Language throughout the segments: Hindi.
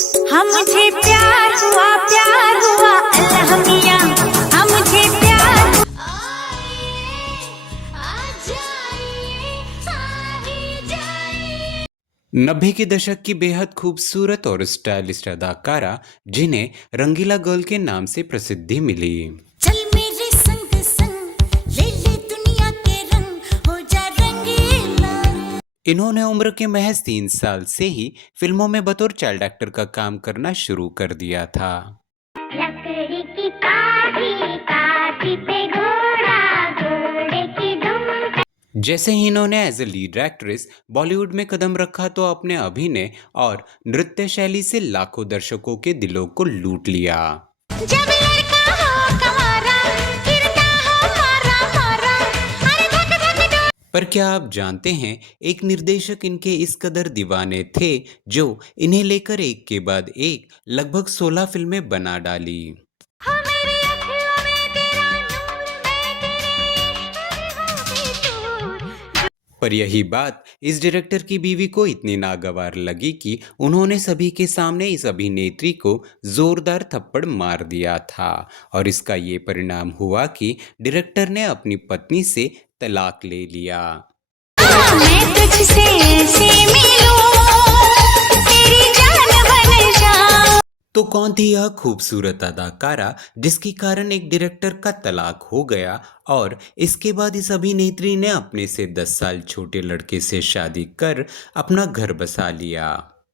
हम मुझे प्यार हुआ अल्लाह मियां हम मुझे प्यार। नब्बे के दशक की बेहद खूबसूरत और स्टाइलिश अदाकारा जिन्हें रंगीला गर्ल के नाम से प्रसिद्धि मिली। चल मेरे संग संग ले ले दुनिया के रंग हो जा रंगीला। इन्होंने उम्र के महज 3 साल से ही फिल्मों में बतौर चाइल्ड एक्टर का काम करना शुरू कर दिया था। लकड़ी की काठी पे घोड़ा घोड़े की दुम। जैसे ही इन्होंने as a lead actress Bollywood में कदम रखा तो अपने अभिनय और नृत्य शैली से लाखों दर्शकों के दिलों को लूट लिया। जब लड़का हो कमारा गिरता हो मारा मारा अरे धक धक डोल। पर क्या आप जानते हैं एक निर्देशक इनके इस कदर दीवाने थे जो इन्हें लेकर एक के बाद एक लगभग 16 फिल्में बना डाली। हो मेरी अखियों में तेरा नूर मैं तेरे इश्क में होगी तू। पर यही बात इस डायरेक्टर की बीवी को इतनी नागवार लगी कि उन्होंने सभी के सामने इस अभिनेत्री को जोरदार थप्पड़ मार दिया था और इसका ये परिणाम हुआ कि डायरेक्टर ने अपनी पत्नी से तलाक ले लिया। मैं तुझसे ऐसे मिलूं तेरी जान बन जाऊं। तो कौन थी यह खूबसूरत अदाकारा जिसके कारण एक डायरेक्टर का तलाक हो गया और इसके बाद इस अभिनेत्री ने अपने से 10 साल छोटे लड़के से शादी कर अपना घर बसा लिया।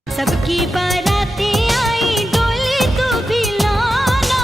सबकी बारातें आई डोली तू भी लाना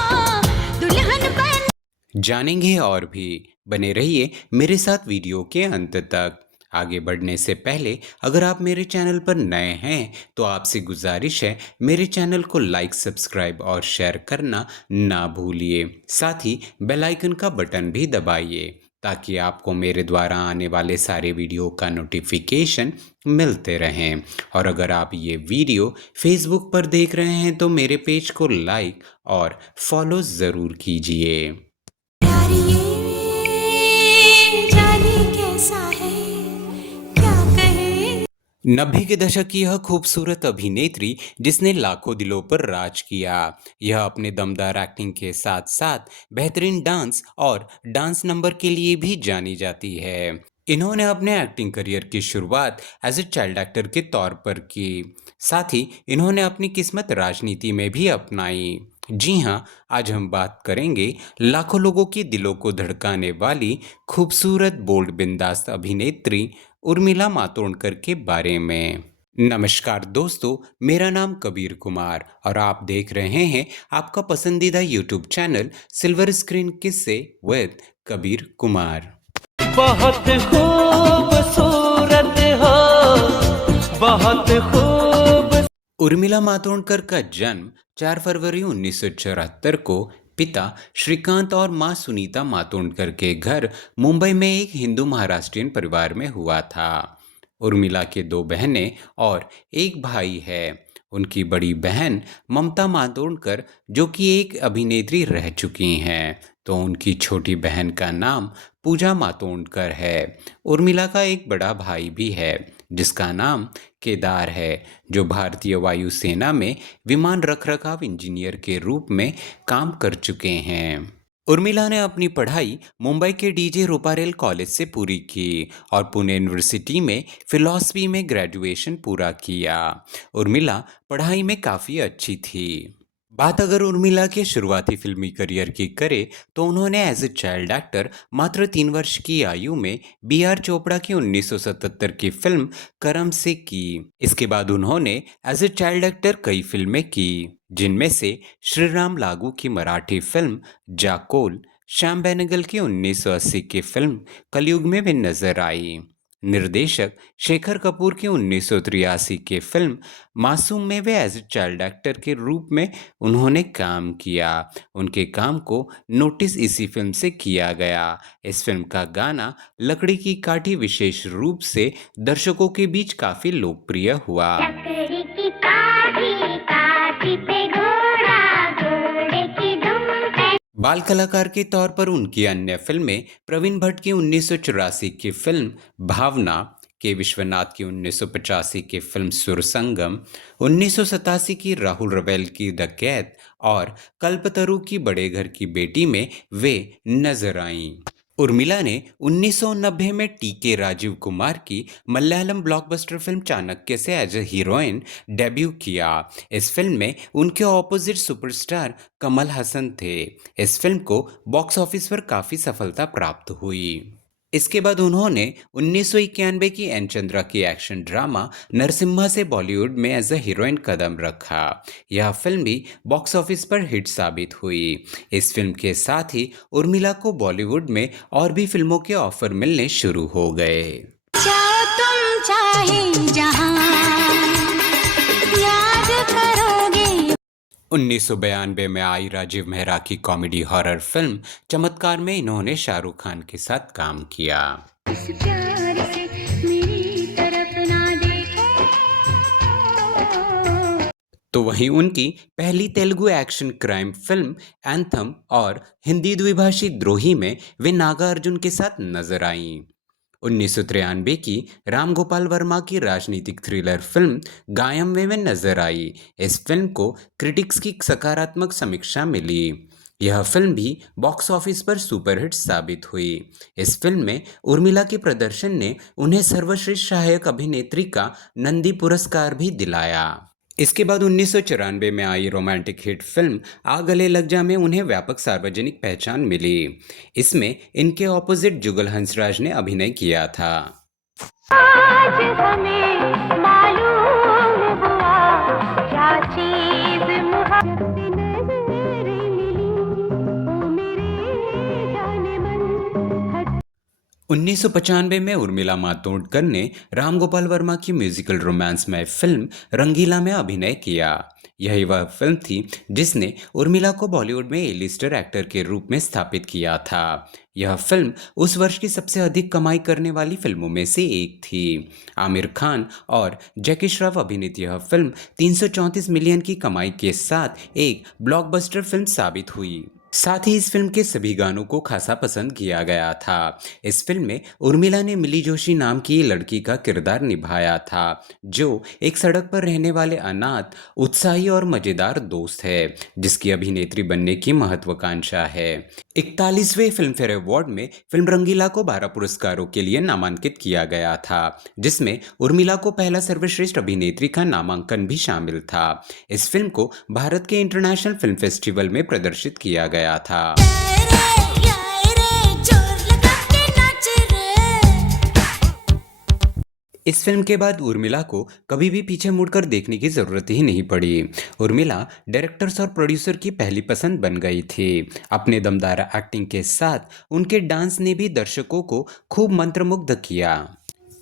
दुल्हन बन। जानेंगे और भी, बने रहिए मेरे साथ वीडियो के अंत तक। आगे बढ़ने से पहले अगर आप मेरे चैनल पर नए हैं तो आपसे गुजारिश है मेरे चैनल को लाइक, सब्सक्राइब और शेयर करना ना भूलिए। साथ ही बेल आइकन का बटन भी दबाइए ताकि आपको मेरे द्वारा आने वाले सारे वीडियो का नोटिफिकेशन मिलते रहें। और अगर आप ये वीडियो फेसबुक पर देख रहे हैं तो मेरे पेज को लाइक और फॉलो ज़रूर कीजिए। प्यार ये जाने कैसा है क्या कहे। 90 के दशक की यह खूबसूरत अभिनेत्री जिसने लाखों दिलों पर राज किया, यह अपने दमदार एक्टिंग के साथ साथ बेहतरीन डांस और डांस नंबर के लिए भी जानी जाती है। इन्होंने अपने एक्टिंग करियर की शुरुआत एज ए चाइल्ड एक्टर के तौर पर की। साथ ही इन्होंने अपनी किस्मत राजनीति में भी अपनाई। जी हाँ, आज हम बात करेंगे लाखों लोगों के दिलों को धड़काने वाली खूबसूरत, बोल्ड, बिंदास अभिनेत्री उर्मिला मातोंडकर के बारे में। नमस्कार दोस्तों, मेरा नाम कबीर कुमार और आप देख रहे हैं आपका पसंदीदा यूट्यूब चैनल सिल्वर स्क्रीन किस्से विद कबीर कुमार। बहुत खूबसूरत हो, बहुत खूब। उर्मिला मातोंडकर का जन्म 4 फरवरी 1974 को पिता श्रीकांत और मां सुनीता मातोंडकर के घर मुंबई में एक हिंदू महाराष्ट्रियन परिवार में हुआ था। उर्मिला के 2 बहनें और एक भाई है। उनकी बड़ी बहन ममता मातोंडकर जो कि एक अभिनेत्री रह चुकी हैं, तो उनकी छोटी बहन का नाम पूजा मातोंडकर है। उर्मिला का एक बड़ा भाई भी है जिसका नाम केदार है, जो भारतीय वायुसेना में विमान रखरखाव इंजीनियर के रूप में काम कर चुके हैं। उर्मिला ने अपनी पढ़ाई मुंबई के डीजे रूपारेल कॉलेज से पूरी की और पुणे यूनिवर्सिटी में फिलॉसफी में ग्रेजुएशन पूरा किया। उर्मिला पढ़ाई में काफ़ी अच्छी थी। बात अगर उर्मिला के शुरुआती फिल्मी करियर की करें तो उन्होंने एज ए चाइल्ड एक्टर मात्र 3 वर्ष की आयु में B.R. चोपड़ा की 1977 की फिल्म करम से की। इसके बाद उन्होंने एज ए चाइल्ड एक्टर कई फिल्में की, जिनमें से श्रीराम लागू की मराठी फिल्म जाकोल, श्याम बेनेगल की 1980 की फिल्म कलयुग में भी नजर आई। निर्देशक शेखर कपूर की 1983 की फिल्म मासूम में वे एज ए चाइल्ड एक्टर के रूप में उन्होंने काम किया। उनके काम को नोटिस इसी फिल्म से किया गया। इस फिल्म का गाना लकड़ी की काठी विशेष रूप से दर्शकों के बीच काफी लोकप्रिय हुआ। लकड़ी की काठी पे घोड़ा घोड़े की दुम पे। बाल कलाकार के तौर पर उनकी अन्य फिल्में प्रवीण भट्ट की 1984 की फिल्म भावना, के विश्वनाथ की 1985 की फिल्म सुरसंगम, 1987 की राहुल रवेल की डकैत और कल्पतरु की बड़े घर की बेटी में वे नजर आईं। उर्मिला ने 1990 में टीके राजीव कुमार की मलयालम ब्लॉकबस्टर फिल्म चाणक्य से एज ए हीरोइन डेब्यू किया। इस फिल्म में उनके ऑपोजिट सुपरस्टार कमल हसन थे। इस फिल्म को बॉक्स ऑफिस पर काफ़ी सफलता प्राप्त हुई। इसके बाद उन्होंने 1991 की एन चंद्रा की एक्शन ड्रामा नरसिम्हा से बॉलीवुड में एज अ हीरोइन कदम रखा। यह फिल्म भी बॉक्स ऑफिस पर हिट साबित हुई। इस फिल्म के साथ ही उर्मिला को बॉलीवुड में और भी फिल्मों के ऑफर मिलने शुरू हो गए। जाओ तुम चाहे जहां, याद करोगे 1992 में आई राजीव मेहरा की कॉमेडी हॉरर फिल्म चमत्कार में इन्होंने शाहरुख खान के साथ काम किया। इस प्यार से मेरी तरफ ना देखो। तो वहीं उनकी पहली Telugu action crime film anthem और हिंदी द्विभाषी द्रोही में वे नागा अर्जुन के साथ नजर आईं। 1993 की राम गोपाल वर्मा की राजनीतिक थ्रिलर फिल्म गायम में नजर आई। इस फिल्म को क्रिटिक्स की सकारात्मक समीक्षा मिली। यह फिल्म भी बॉक्स ऑफिस पर सुपरहिट साबित हुई। इस फिल्म में उर्मिला के प्रदर्शन ने उन्हें सर्वश्रेष्ठ सहायक अभिनेत्री का नंदी पुरस्कार भी दिलाया। इसके बाद 1994 में आई रोमांटिक हिट फिल्म आ गले लग जा में उन्हें व्यापक सार्वजनिक पहचान मिली। इसमें इनके ऑपोजिट जुगल हंसराज ने अभिनय किया था। आज हमें मालूम हुआ क्या चीज मुहब्बत से नजरें मिली, ओ मेरे जाने मन हट 1995 में उर्मिला मातोंडकर ने राम गोपाल वर्मा की म्यूजिकल रोमांसमय फिल्म रंगीला में अभिनय किया। यही वह फिल्म थी जिसने उर्मिला को बॉलीवुड में ए लिस्टर एक्टर के रूप में स्थापित किया था। यह फिल्म उस वर्ष की सबसे अधिक कमाई करने वाली फिल्मों में से एक थी। आमिर खान और जैकी श्रॉफ अभिनीत यह फिल्म 334 मिलियन की कमाई के साथ एक ब्लॉकबस्टर फिल्म साबित हुई। साथ ही इस फिल्म के सभी गानों को खासा पसंद किया गया था। इस फिल्म में उर्मिला ने मिली जोशी नाम की लड़की का किरदार निभाया था, जो एक सड़क पर रहने वाले अनाथ, उत्साही और मजेदार दोस्त है, जिसकी अभिनेत्री बनने की महत्वाकांक्षा है। 41वें फिल्म फेयर अवार्ड में फिल्म रंगीला को 12 पुरस्कारों के लिए नामांकित किया गया था, जिसमें उर्मिला को पहला सर्वश्रेष्ठ अभिनेत्री का नामांकन भी शामिल था। इस फिल्म को भारत के इंटरनेशनल फिल्म फेस्टिवल में प्रदर्शित किया गया था। इस फिल्म के बाद उर्मिला को कभी भी पीछे मुड़कर देखने की जरूरत ही नहीं पड़ी। उर्मिला डायरेक्टर्स और प्रोड्यूसर की पहली पसंद बन गई थी। अपने दमदार एक्टिंग के साथ उनके डांस ने भी दर्शकों को खूब मंत्रमुग्ध किया।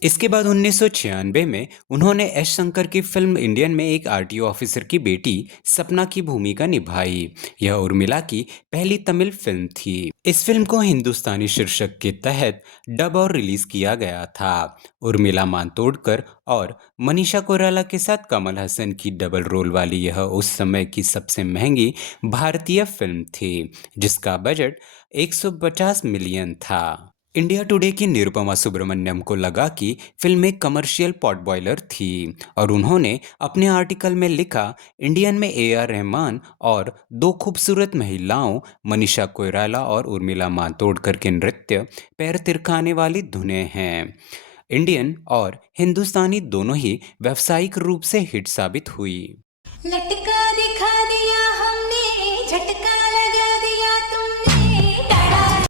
इसके बाद 1996 में उन्होंने एस शंकर की फिल्म इंडियन में एक आरटीओ ऑफिसर की बेटी सपना की भूमिका निभाई। यह उर्मिला की पहली तमिल फिल्म थी। इस फिल्म को हिंदुस्तानी शीर्षक के तहत डब और रिलीज किया गया था। उर्मिला मातोंडकर और मनीषा कोइराला के साथ कमल हसन की डबल रोल वाली यह उस समय की सबसे महंगी भारतीय फिल्म थी, जिसका बजट 150 मिलियन था। इंडिया टुडे की निरुपमा सुब्रमण्यम को लगा कि फिल्म एक कमर्शियल पॉट बॉयलर थी और उन्होंने अपने आर्टिकल में लिखा, इंडियन में AR रहमान और दो खूबसूरत महिलाओं मनीषा कोइराला और उर्मिला मातोंडकर के नृत्य पैर तिरकाने वाली धुनें हैं। इंडियन और हिंदुस्तानी दोनों ही व्यावसायिक रूप से हिट साबित हुई। लटका दिखा दिया हमने, झटका लगा दिया तुमने, डरा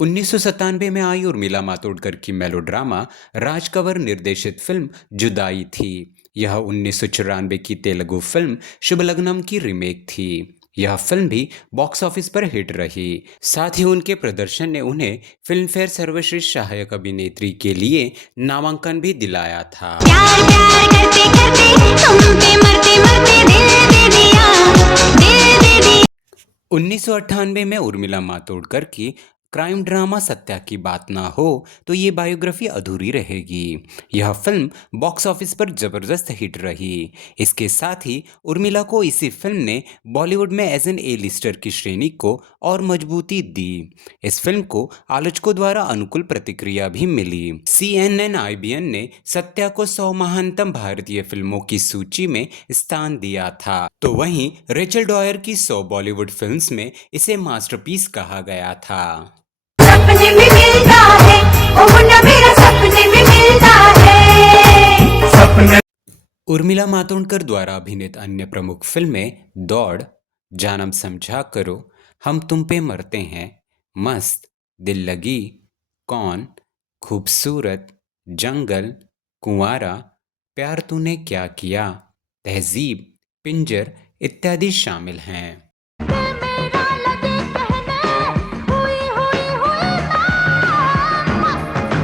1997 में आई उर्मिला मातोंडकर की मेलोड्रामा राज कंवर निर्देशित फिल्म जुदाई थी। यह 1994 की तेलुगु फिल्म शुभलग्नम की रीमेक थी। यह फिल्म भी बॉक्स ऑफिस पर हिट रही। साथ ही उनके प्रदर्शन ने उन्हें फिल्म फेयर सर्वश्रेष्ठ सहायक अभिनेत्री के लिए नामांकन भी दिलाया था। प्यार प्यार करते करते तुम पे मरते मरते दिल दे दिया, दिल दे दिया। 1998 में उर्मिला मातोंडकर की क्राइम ड्रामा सत्या की बात ना हो तो ये बायोग्राफी अधूरी रहेगी। यह फिल्म बॉक्स ऑफिस पर जबरदस्त हिट रही। इसके साथ ही उर्मिला को इसी फिल्म ने बॉलीवुड में एज एन ए लिस्टर की श्रेणी को और मजबूती दी। इस फिल्म को आलोचकों द्वारा अनुकूल प्रतिक्रिया भी मिली। CNN IBN ने सत्या को 100 महानतम भारतीय फिल्मों की सूची में स्थान दिया था, तो वहीं रेचल डॉयर की 100 बॉलीवुड फिल्म्स में इसे मास्टरपीस कहा गया था। सपने में मिलता है ओ मुन्ना मेरा सपने में मिलता है सपने उर्मिला मातोंडकर द्वारा अभिनीत अन्य प्रमुख फिल्में दौड़, जानम समझा करो, हम तुम पे मरते हैं, मस्त, दिल लगी, कौन, खूबसूरत, जंगल, कुंवारा, प्यार तूने क्या किया, तहजीब, पिंजर इत्यादि शामिल हैं। मेरा लगे कहने हुई हुई हुई ना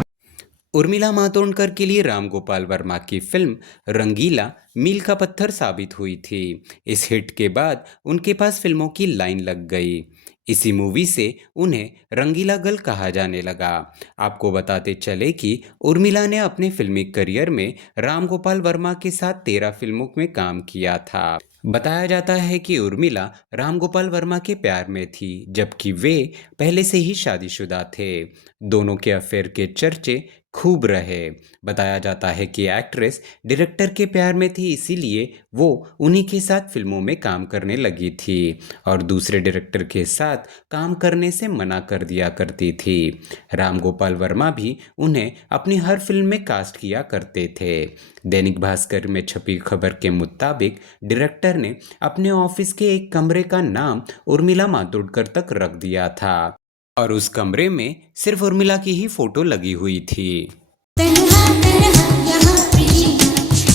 उर्मिला मातोंडकर के लिए राम गोपाल वर्मा की फिल्म रंगीला मील का पत्थर साबित हुई थी। इस हिट के बाद उनके पास फिल्मों की लाइन लग गई। इसी मूवी से उन्हें रंगीला गर्ल कहा जाने लगा। आपको बताते चले कि उर्मिला ने अपने फिल्मी करियर में राम गोपाल वर्मा के साथ 13 फिल्मों में काम किया था। बताया जाता है कि उर्मिला राम गोपाल वर्मा के प्यार में थी, जबकि वे पहले से ही शादीशुदा थे। दोनों के अफेयर के चर्चे खूब रहे। बताया जाता है कि एक्ट्रेस डायरेक्टर के प्यार में थी, इसीलिए वो उन्हीं के साथ फिल्मों में काम करने लगी थी और दूसरे डायरेक्टर के साथ काम करने से मना कर दिया करती थी। राम गोपाल वर्मा भी उन्हें अपनी हर फिल्म में कास्ट किया करते थे। दैनिक भास्कर में छपी खबर के मुताबिक डायरेक्टर ने अपने ऑफिस के एक कमरे का नाम उर्मिला मातोंडकर तक रख दिया था और उस कमरे में सिर्फ उर्मिला की ही फोटो लगी हुई थी। तन्हा तन्हा यहाँ प्रिय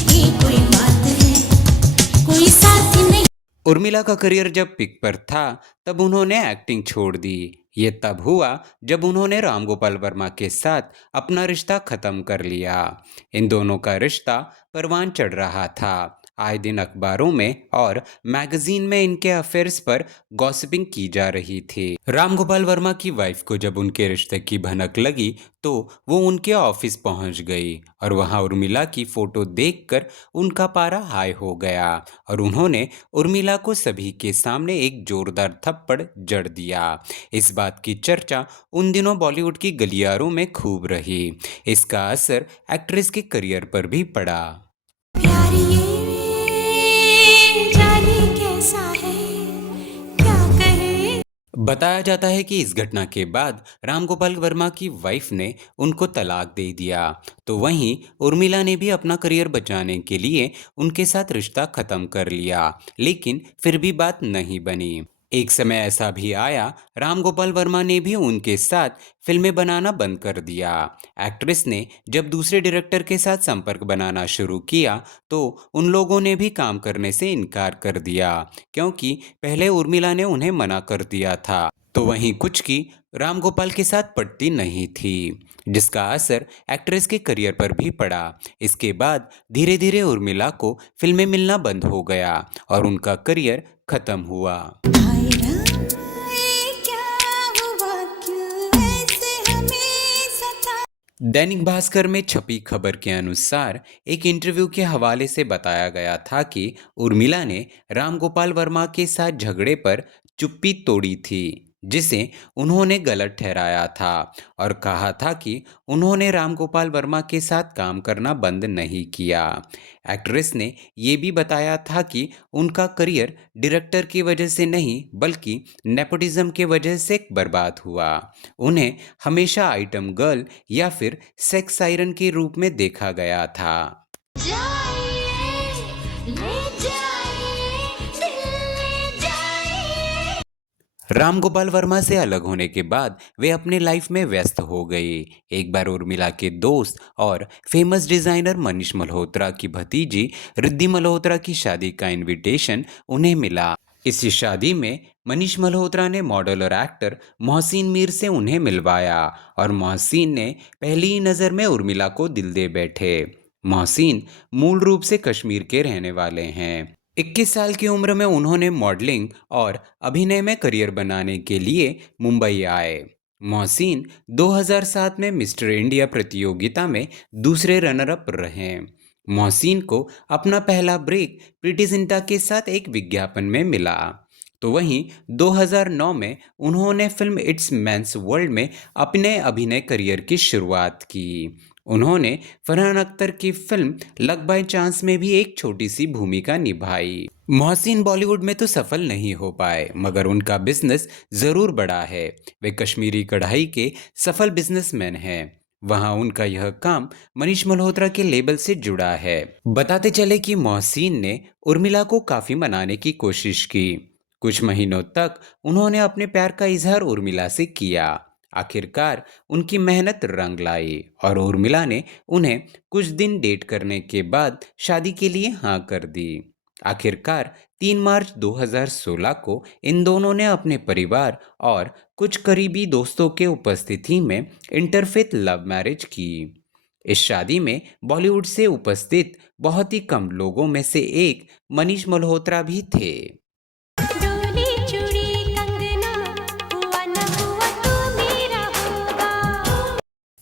ये कोई बात है कोई साथी नहीं उर्मिला का करियर जब पीक पर था तब उन्होंने एक्टिंग छोड़ दी। ये तब हुआ जब उन्होंने राम गोपाल वर्मा के साथ अपना रिश्ता खत्म कर लिया। इन दोनों का रिश्ता परवान चढ़ रहा था। आए दिन अखबारों में और मैगजीन में इनके अफेयर्स पर गॉसिपिंग की जा रही थी। राम गोपाल वर्मा की वाइफ को जब उनके रिश्ते की भनक लगी तो वो उनके ऑफिस पहुंच गई और वहां उर्मिला की फोटो देखकर उनका पारा हाई हो गया और उन्होंने उर्मिला को सभी के सामने एक जोरदार थप्पड़ जड़ दिया। इस बात की चर्चा उन दिनों बॉलीवुड की गलियारों में खूब रही। इसका असर एक्ट्रेस के करियर पर भी पड़ा। प्यार ये जाने कैसा है क्या कहे बताया जाता है कि इस घटना के बाद राम गोपाल वर्मा की वाइफ ने उनको तलाक दे दिया, तो वहीं उर्मिला ने भी अपना करियर बचाने के लिए उनके साथ रिश्ता खत्म कर लिया, लेकिन फिर भी बात नहीं बनी। एक समय ऐसा भी आया राम गोपाल वर्मा ने भी उनके साथ फिल्में बनाना बंद कर दिया। एक्ट्रेस ने जब दूसरे डायरेक्टर के साथ संपर्क बनाना शुरू किया तो उन लोगों ने भी काम करने से इनकार कर दिया, क्योंकि पहले उर्मिला ने उन्हें मना कर दिया था, तो वहीं कुछ की राम गोपाल के साथ पटती नहीं थी, जिसका असर एक्ट्रेस के करियर पर भी पड़ा। इसके बाद धीरे धीरे उर्मिला को फिल्में मिलना बंद हो गया और उनका करियर खत्म हुआ। हाय राम ये क्या हुआ क्यों ऐसे हमें सता दैनिक भास्कर में छपी खबर के अनुसार एक इंटरव्यू के हवाले से बताया गया था कि उर्मिला ने राम गोपाल वर्मा के साथ झगड़े पर चुप्पी तोड़ी थी, जिसे उन्होंने गलत ठहराया था और कहा था कि उन्होंने राम गोपाल वर्मा के साथ काम करना बंद नहीं किया। एक्ट्रेस ने ये भी बताया था कि उनका करियर डायरेक्टर की वजह से नहीं बल्कि नेपोटिज्म के वजह से बर्बाद हुआ। उन्हें हमेशा आइटम गर्ल या फिर सेक्स सायरन के रूप में देखा गया था। जाइए ले जाइए दिल ले जाइए राम गोपाल वर्मा से अलग होने के बाद वे अपने लाइफ में व्यस्त हो गई। एक बार उर्मिला के दोस्त और फेमस डिजाइनर मनीष मल्होत्रा की भतीजी रिद्धि मल्होत्रा की शादी का इनविटेशन उन्हें मिला। इसी शादी में मनीष मल्होत्रा ने मॉडल और एक्टर मोहसिन मीर से उन्हें मिलवाया और मोहसिन ने पहली ही नज़र में उर्मिला को दिल दे बैठे। मोहसिन मूल रूप से कश्मीर के रहने वाले हैं। 21 साल की उम्र में उन्होंने मॉडलिंग और अभिनय में करियर बनाने के लिए मुंबई आए। मोहसिन 2007 में मिस्टर इंडिया प्रतियोगिता में दूसरे रनर अप रहे। मोहसिन को अपना पहला ब्रेक प्रीति जिंटा के साथ एक विज्ञापन में मिला। तो वहीं 2009 में उन्होंने फिल्म इट्स मैन्स वर्ल्ड में अपने अभिनय करियर की शुरुआत की। उन्होंने फरहान अख्तर की फिल्म लक बाय चांस में भी एक छोटी सी भूमिका निभाई। मोहसिन बॉलीवुड में तो सफल नहीं हो पाए, मगर उनका बिजनेस जरूर बड़ा है। वे कश्मीरी कढ़ाई के सफल बिजनेसमैन हैं। वहां उनका यह काम मनीष मल्होत्रा के लेबल से जुड़ा है। बताते चले कि मोहसिन ने उर्मिला को काफी मनाने की कोशिश की। कुछ महीनों तक उन्होंने अपने प्यार का इजहार उर्मिला से किया। आखिरकार उनकी मेहनत रंग लाई और उर्मिला ने उन्हें कुछ दिन डेट करने के बाद शादी के लिए हाँ कर दी। आखिरकार 3 मार्च 2016 को इन दोनों ने अपने परिवार और कुछ करीबी दोस्तों के उपस्थिति में इंटरफेथ लव मैरिज की। इस शादी में बॉलीवुड से उपस्थित बहुत ही कम लोगों में से एक मनीष मल्होत्रा भी थे। डोली चूड़ी कंगना हुआ न हुआ तू मेरा होगा।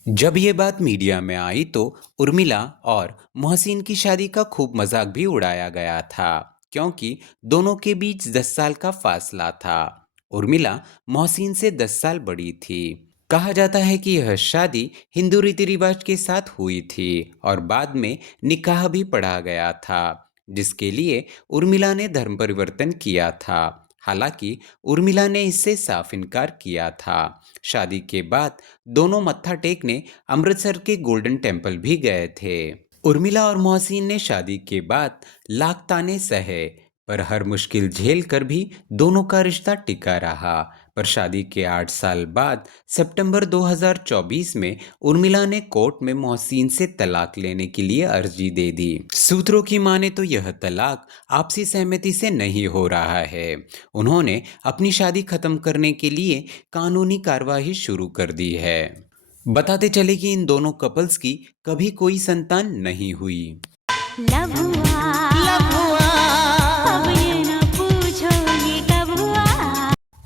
जब ये बात मीडिया में आई तो उर्मिला और मोहसिन की शादी का खूब मजाक भी उड़ाया गया था, क्योंकि दोनों के बीच 10 साल का फासला था। उर्मिला मोहसिन से 10 साल बड़ी थी। कहा जाता है कि यह शादी हिंदू रीति रिवाज के साथ हुई थी और बाद में निकाह भी पढ़ा गया था, जिसके लिए उर्मिला ने धर्म परिवर्तन किया था। हालांकि उर्मिला ने इससे साफ इनकार किया था। शादी के बाद दोनों मत्था टेकने अमृतसर के गोल्डन टेम्पल भी गए थे। उर्मिला और मोहसिन ने शादी के बाद लाख ताने सहे, पर हर मुश्किल झेल कर भी दोनों का रिश्ता टिका रहा। पर शादी के 8 साल बाद सितंबर 2024 में उर्मिला ने कोर्ट में मोहसिन से तलाक लेने के लिए अर्जी दे दी। सूत्रों की माने तो यह तलाक आपसी सहमति से नहीं हो रहा है। उन्होंने अपनी शादी खत्म करने के लिए कानूनी कार्यवाही शुरू कर दी है। बताते चले कि इन दोनों कपल्स की कभी कोई संतान नहीं हुई। लव हुआ अब ये न पूछो ये कब हुआ।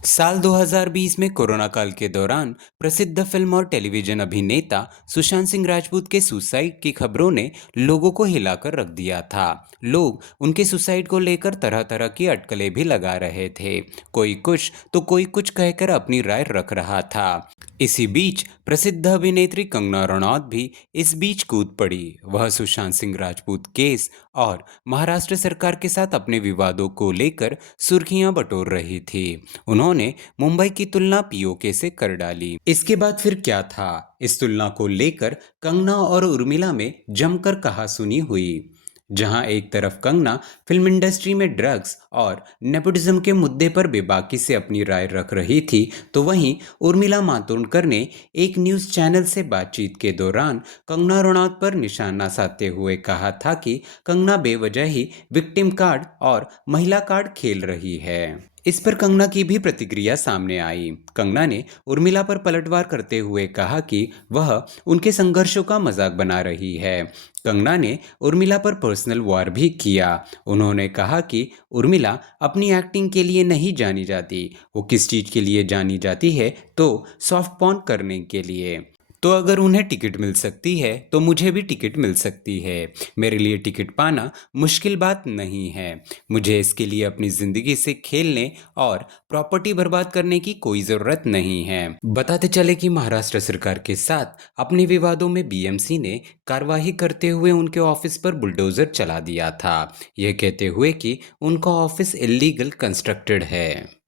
साल 2020 में कोरोना काल के दौरान प्रसिद्ध फिल्म और टेलीविजन अभिनेता सुशांत सिंह राजपूत के सुसाइड की खबरों ने लोगों को हिलाकर रख दिया था। लोग उनके सुसाइड को लेकर तरह तरह की अटकलें भी लगा रहे थे। कोई कुछ तो कोई कुछ कहकर अपनी राय रख रहा था। इसी बीच प्रसिद्ध अभिनेत्री कंगना रनौत भी इस बीच कूद पड़ी। वह सुशांत सिंह राजपूत केस और महाराष्ट्र सरकार के साथ अपने विवादों को लेकर सुर्खियां बटोर रही थी। उन्होंने मुंबई की तुलना पीओके से कर डाली। इसके बाद फिर क्या था? इस तुलना को लेकर कंगना और उर्मिला में जमकर कहासुनी हुई। जहां एक तरफ कंगना फिल्म इंडस्ट्री में ड्रग्स और नेपोटिज्म के मुद्दे पर बेबाकी से अपनी राय रख रही थी, तो वहीं उर्मिला मातोंडकर ने एक न्यूज़ चैनल से बातचीत के दौरान कंगना रनौत पर निशाना साधते हुए कहा था कि कंगना बेवजह ही विक्टिम कार्ड और महिला कार्ड खेल रही है। इस पर कंगना की भी प्रतिक्रिया सामने आई। कंगना ने उर्मिला पर पलटवार करते हुए कहा कि वह उनके संघर्षों का मजाक बना रही है। कंगना ने उर्मिला पर पर्सनल वार भी किया। उन्होंने कहा कि उर्मिला अपनी एक्टिंग के लिए नहीं जानी जाती, वो किस चीज़ के लिए जानी जाती है, तो सॉफ्ट पॉर्न करने के लिए। तो अगर उन्हें टिकट मिल सकती है तो मुझे भी टिकट मिल सकती है। मेरे लिए टिकट पाना मुश्किल बात नहीं है। मुझे इसके लिए अपनी ज़िंदगी से खेलने और प्रॉपर्टी बर्बाद करने की कोई ज़रूरत नहीं है। बताते चले कि महाराष्ट्र सरकार के साथ अपने विवादों में बीएमसी ने कार्यवाही करते हुए उनके ऑफिस पर बुलडोजर चला दिया था, यह कहते हुए कि उनका ऑफिस इल्लीगल कंस्ट्रक्टेड है।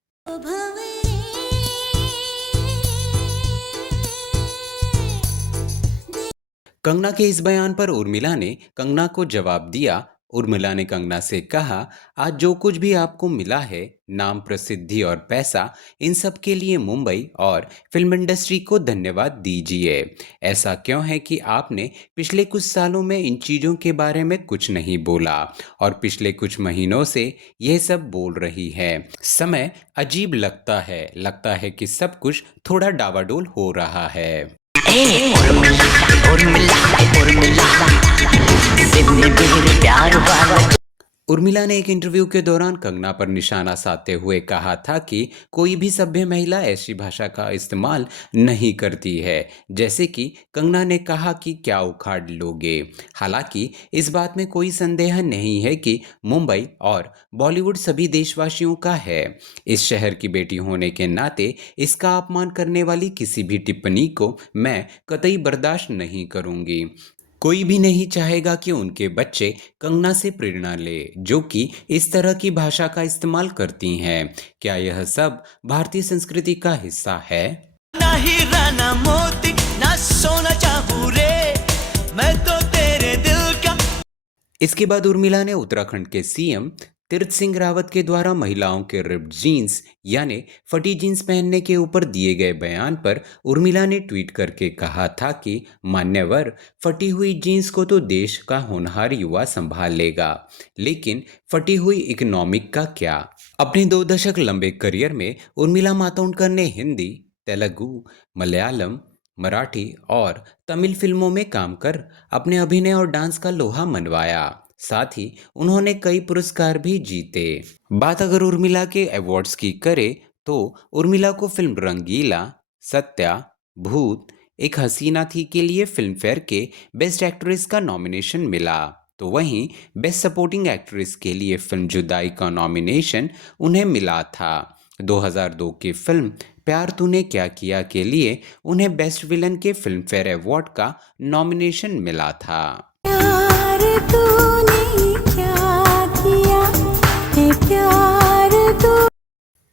कंगना के इस बयान पर उर्मिला ने कंगना को जवाब दिया। उर्मिला ने कंगना से कहा, आज जो कुछ भी आपको मिला है, नाम, प्रसिद्धि और पैसा, इन सब के लिए मुंबई और फिल्म इंडस्ट्री को धन्यवाद दीजिए। ऐसा क्यों है कि आपने पिछले कुछ सालों में इन चीज़ों के बारे में कुछ नहीं बोला और पिछले कुछ महीनों से यह सब बोल रही है। समय अजीब लगता है कि सब कुछ थोड़ा डावाडोल हो रहा है। उर्मिला ने एक इंटरव्यू के दौरान कंगना पर निशाना साधते हुए कहा था कि कोई भी सभ्य महिला ऐसी भाषा का इस्तेमाल नहीं करती है जैसे कि कंगना ने कहा कि क्या उखाड़ लोगे। हालांकि इस बात में कोई संदेह नहीं है कि मुंबई और बॉलीवुड सभी देशवासियों का है। इस शहर की बेटी होने के नाते इसका अपमान करने वाली किसी भी टिप्पणी को मैं कतई बर्दाश्त नहीं करूंगी। कोई भी नहीं चाहेगा कि उनके बच्चे कंगना से प्रेरणा ले जो कि इस तरह की भाषा का इस्तेमाल करती हैं। क्या यह सब भारतीय संस्कृति का हिस्सा है? ना हीरा ना मोती ना सोना चाहूं रे, मैं तो तेरे दिल का। इसके बाद उर्मिला ने उत्तराखंड के सीएम तीर्थ सिंह रावत के द्वारा महिलाओं के रिप्ड जीन्स यानी फटी जीन्स पहनने के ऊपर दिए गए बयान पर उर्मिला ने ट्वीट करके कहा था कि मान्यवर, फटी हुई जीन्स को तो देश का होनहार युवा संभाल लेगा, लेकिन फटी हुई इकोनॉमिक का क्या। अपने 2 दशक लंबे करियर में उर्मिला मातोंडकर ने हिंदी, तेलुगु, मलयालम, मराठी और तमिल फिल्मों में काम कर अपने अभिनय और डांस का लोहा मनवाया। साथ ही उन्होंने कई पुरस्कार भी जीते। बात अगर उर्मिला के अवार्ड्स की करें तो उर्मिला को फिल्म रंगीला, सत्या, भूत, एक हसीना थी के लिए फिल्म फेयर के बेस्ट एक्ट्रेस का नॉमिनेशन मिला, तो वहीं बेस्ट सपोर्टिंग एक्ट्रेस के लिए फिल्म जुदाई का नॉमिनेशन उन्हें मिला था। 2002 की फिल्म प्यार तूने क्या किया के लिए उन्हें बेस्ट विलन के फिल्म फेयर अवार्ड का नॉमिनेशन मिला था। प्यार तूने क्या किया है, प्यार तू।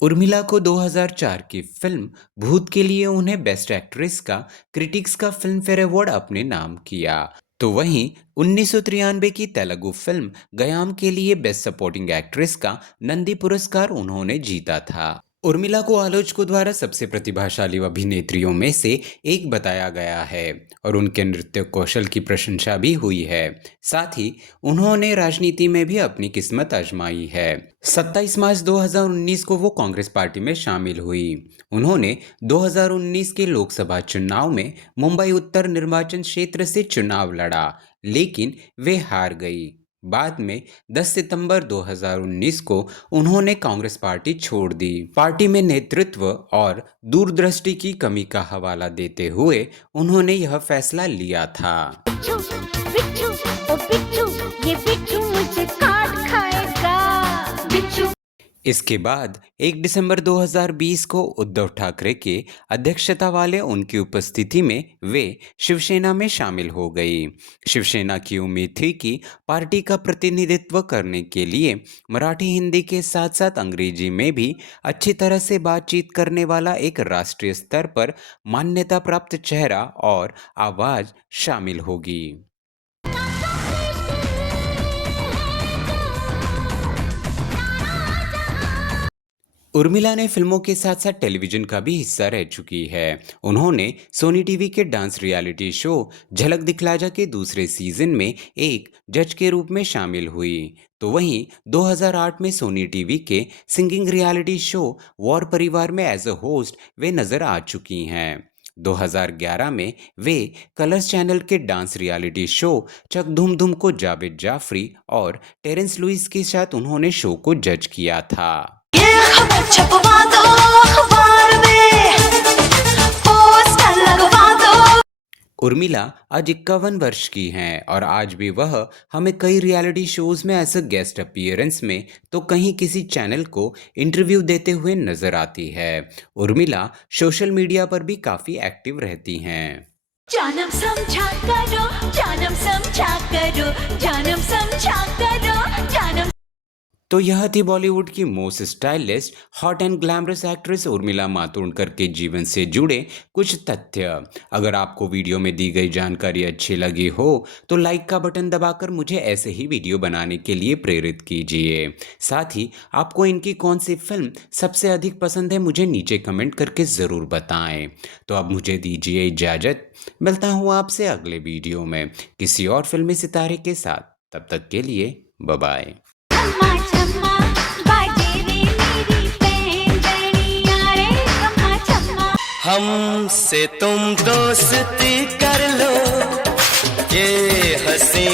उर्मिला को 2004 की फिल्म भूत के लिए उन्हें बेस्ट एक्ट्रेस का क्रिटिक्स का फिल्म फेयर अवार्ड अपने नाम किया, तो वहीं 1993 की तेलुगु फिल्म गयाम के लिए बेस्ट सपोर्टिंग एक्ट्रेस का नंदी पुरस्कार उन्होंने जीता था। उर्मिला को आलोचकों द्वारा सबसे प्रतिभाशाली अभिनेत्रियों में से एक बताया गया है और उनके नृत्य कौशल की प्रशंसा भी हुई है। साथ ही उन्होंने राजनीति में भी अपनी किस्मत आजमाई है। 27 मार्च 2019 को वो कांग्रेस पार्टी में शामिल हुई। उन्होंने 2019 के लोकसभा चुनाव में मुंबई उत्तर निर्वाचन क्षेत्र से चुनाव लड़ा, लेकिन वे हार गई। बाद में 10 सितंबर 2019 को उन्होंने कांग्रेस पार्टी छोड़ दी। पार्टी में नेतृत्व और दूरदृष्टि की कमी का हवाला देते हुए उन्होंने यह फैसला लिया था। बिच्छू बिच्छू ओ बिच्छू, ये बिच्छू मुझे काट खाएगा। बिच्छू। इसके बाद 1 दिसंबर 2020 को उद्धव ठाकरे के अध्यक्षता वाले उनकी उपस्थिति में वे शिवसेना में शामिल हो गई। शिवसेना की उम्मीद थी कि पार्टी का प्रतिनिधित्व करने के लिए मराठी, हिंदी के साथ साथ अंग्रेजी में भी अच्छी तरह से बातचीत करने वाला एक राष्ट्रीय स्तर पर मान्यता प्राप्त चेहरा और आवाज शामिल होगी। उर्मिला ने फिल्मों के साथ साथ टेलीविजन का भी हिस्सा रह चुकी है। उन्होंने सोनी टीवी के डांस रियलिटी शो झलक दिखला जा के दूसरे सीजन में एक जज के रूप में शामिल हुई, तो वहीं 2008 में सोनी टीवी के सिंगिंग रियलिटी शो वॉर परिवार में एज अ होस्ट वे नजर आ चुकी हैं। 2011 में वे कलर्स चैनल के डांस रियलिटी शो चक धूम धूम को जावेद जाफरी और टेरेंस लुइस के साथ उन्होंने शो को जज किया था। छपवा दो अखबार में, पोस्टर लगवा दो। उर्मिला आज 51 वर्ष की हैं और आज भी वह हमें कई रियलिटी शोज में ऐसे गेस्ट अपीयरेंस में तो कहीं किसी चैनल को इंटरव्यू देते हुए नजर आती है। उर्मिला सोशल मीडिया पर भी काफी एक्टिव रहती हैं। जानम समझा करो, जानम समझा करो, जानम समझा करो, जानम। तो यह थी बॉलीवुड की most stylish, hot and glamorous actress Urmila Matondkar के जीवन से जुड़े कुछ तथ्य। अगर आपको वीडियो में दी गई जानकारी अच्छी लगी हो तो लाइक का बटन दबाकर मुझे ऐसे ही वीडियो बनाने के लिए प्रेरित कीजिए। साथ ही आपको इनकी कौन सी फिल्म सबसे अधिक पसंद है मुझे नीचे कमेंट करके ज़रूर बताएं। तो अब मुझे दीजिए इजाज़त, मिलता हूँ आपसे अगले वीडियो में किसी और फिल्मी सितारे के साथ। तब तक के लिए बाय बाय। छम्मा छम्मा बाजे रे मेरी बैंगनिया रे, छम्मा छम्मा। हमसे तुम दोस्ती कर लो, ये हंसी